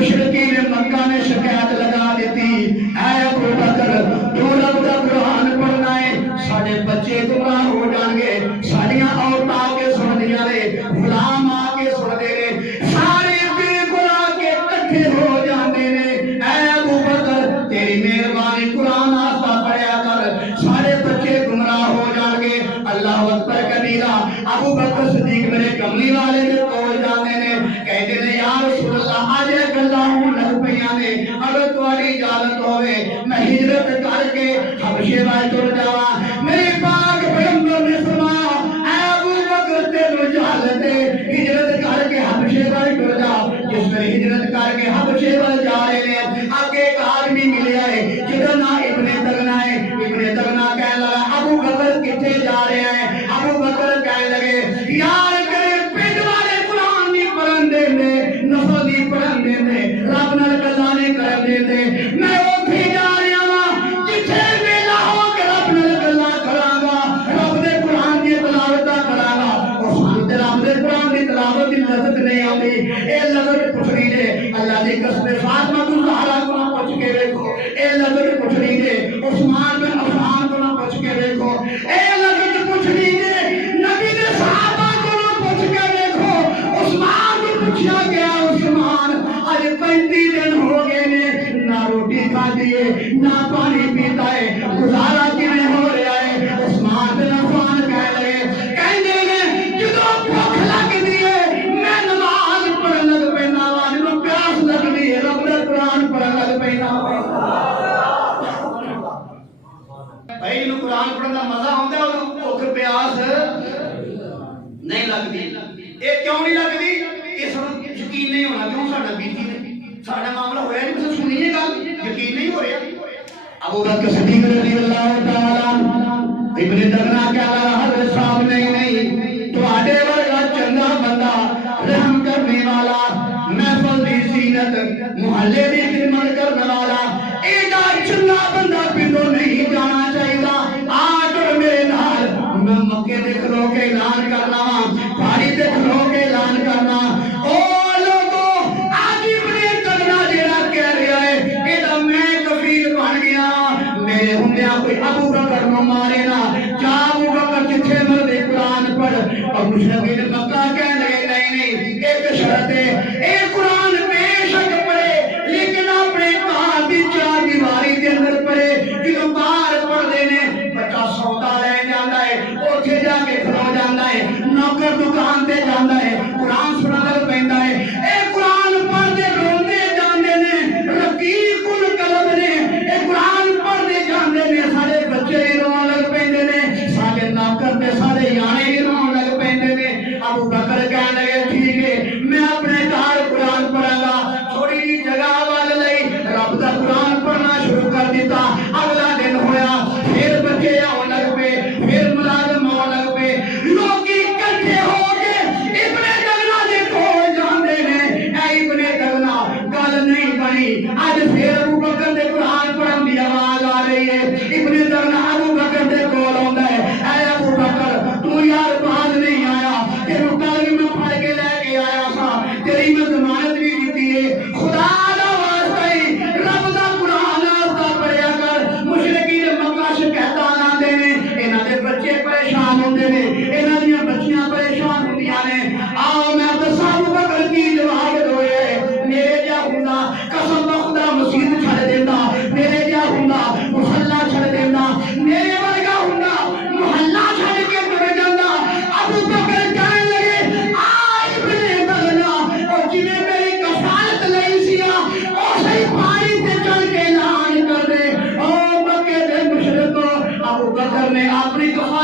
مشرکین مکہ نے شکایت لگا دیتی، اے ابو بکر تو رب دا قرآن پڑھنا ہے، ساڑے بچے گمراہ ہو جان گے، ساڑیاں عورتاں آ کے سن دیا نے، غلام آ کے سن دے نے، سارے بے گناہ کے کٹھے ہو جاندے نے، اے ابو بکر تیری مہربانی قرآن آستا پڑھیا کر، سارے بچے گمراہ ہو جان گے۔ اللہ اکبر کبیرہ۔ ابو بکر صدیق میرے کملی والے نے کول جاندے نے، کہتے نے یا رسول اللہ آج ایک اللہ ہوں لگ پیاں نے، اگر تمہاری اجازت ہوئے میں ہجرت کر کے حبشے وال تر جاواں۔ میرے پاک پیغمبر نے فرمایا اے ابو بکر تینوں اجازت ہے ہجرت کر کے حبشے وال تر جا۔ جس میں ہجرت کر کے حبشے وال جا رہے نے، آگے ایک آدمی ملیا ہے جدا نام ابن دغنا ہے۔ ابن دغنا کہنے لگا ابو بکر کتنے جا رہے ہیں؟ ابو بکر کہنے لگے یار کرے پنڈ والے قرآن نہیں پڑھن دے دے، نفل نہیں پڑھن دے دے، رب نال گلاں نہیں کرن دے دے، میں اوتھے جا رہا ہاں جتھے ویلا ہو کے رب نال گلاں کراں گا، رب دے قرآن دی تلاوت کراں گا۔ او سانوں تے رب دے قرآن دی تلاوت دی لذت نہیں آندی، اے لذت پچھڑی دے اللہ دی قسم فاطمہ الزہرا کو نہ پوچھ کے دیکھو، اے لذت پچھڑی دے عثمان بن عفان کو نہ پوچھ کے دیکھو، اے لذت پچھڑی دے نبی دے صحابہ کو نہ پوچھ کے دیکھو۔ عثمان کو پوچھا گیا عثمان آج 35 دن ہو گئے نے، نہ روٹی کھاتی ہے نہ پانی پیتا ہے، گزارا کیویں ہو رہا ہے؟ عثمان بن عفان کہہ لگے کہندے نے جدوں بھوک لگدی ہے میں نماز پڑھن لگ پینا وا، جدوں پیاس لگدی ہے رب دا قرآن پڑھن لگ پینا وا۔ بھائی نو قرآن پڑھن دا مزہ ہوندا ہے، اودوں بھوک پیاس نہیں لگدی۔ یہ کیوں نہیں لگدی؟ یہ سانوں یقین نہیں ہونا کیوں ساڈا بیتی نے ساڈا معاملہ ہویا نہیں، بس سنیے گل یقین نہیں ہو رہا۔ ابو بکر صدیق رضی اللہ تعالی عنہ ابن دغنا کہہ رہا حضرت صاحب نہیں تواڈے ورگا چنگا بندہ رحم کرنے والا محفل دی زینت محلے دی خدمت کرنے والا ایڈا چنگا بندہ پنڈوں نہیں جانا چاہیے۔ آج میرے نال میں مکے دے کھلو کے اعلان کرنا وا، پہاڑی دے کھلو کے اعلان کرنا، او لوگو آج ابن دغنا جیڑا کہہ رہا ہے ایڈا میں کفیل بن گیا، میرے ہوندیاں کوئی ابو بکر نو مارے نا، جا ابو بکر جتھے مرضی قرآن پڑھ۔ اور مشرکین مکہ کہنے لگے نہیں نہیں ایک شرط ہے، اے قرآن بے شک پڑھے لیکن اپنے گھر دی چار دیواری دے اندر پڑھے، جدوں باہر پڑھدے نے بچہ سودا لے جاندا ہے، اوتھے جا کے کھلو جاندا ہے، نوکر دکان تے جاندا ہے، قرآن سنن لگ پیندا ہے، اے قرآن پڑھدے روندے جاندے نے، رقیق القلب نے، اے قرآن پڑھدے جاندے نے، سارے بچے رون لگ پیندے نے، سارے نوکر تے سارے یانے رون لگ پیندے نے۔ ابو بکر کہنے لگے ٹھیک ہے میں اپنے گھر قرآن پڑھاں گا، تھوڑی جی جگہ وال لئی رب دا قرآن پڑھنا شروع کر دیتا۔ اگلا دن ہویا پھر بچے آن لگ پے، پھر ملازم آن لگ پے، لوگی کٹھے ہو کے ابن دغنا دے کول جاندے نے، اے ابن دغنا گل نہیں بنی، اج پھر ابو بکر دے قرآن پڑھن دی آواز آ رہی ہے۔ ابن دغنا ابو بکر دے کول آندا ہے، اے ابو بکر تو یار باز نہیں آیا، تینوں کل میں پڑھ کے لے کے آیا سا، تیری میں ضمانت بھی دیتی ہے، خدا دا واسطہ ہی رب دا قرآن آستا پڑھیا کر۔ مشرکین مکہ شکایتاں لاندے نے، انہاں دے بچے پریشان ہوندے نے، انہاں دیاں بچیاں پریشان ہوندیاں نے، آؤ میں دساں ابو بکر کی جواب ہوئے، میرے جا ہوندا قسم بخدا مسجد چھڑ دیندا، میرے جا ہوندا محلہ چھڑ دیندا، میرے ورگا ہوندا محلہ چھڑ کے تر جاندا۔ ابو بکر کہنے لگے آئے ابن دغنا اور جنہیں میری کفالت لئی سیا اور صحیح پانی تے چڑھ کے اعلان کر دے، او مکے دے مشرکو۔ ابو بکر نے اپنی کفالت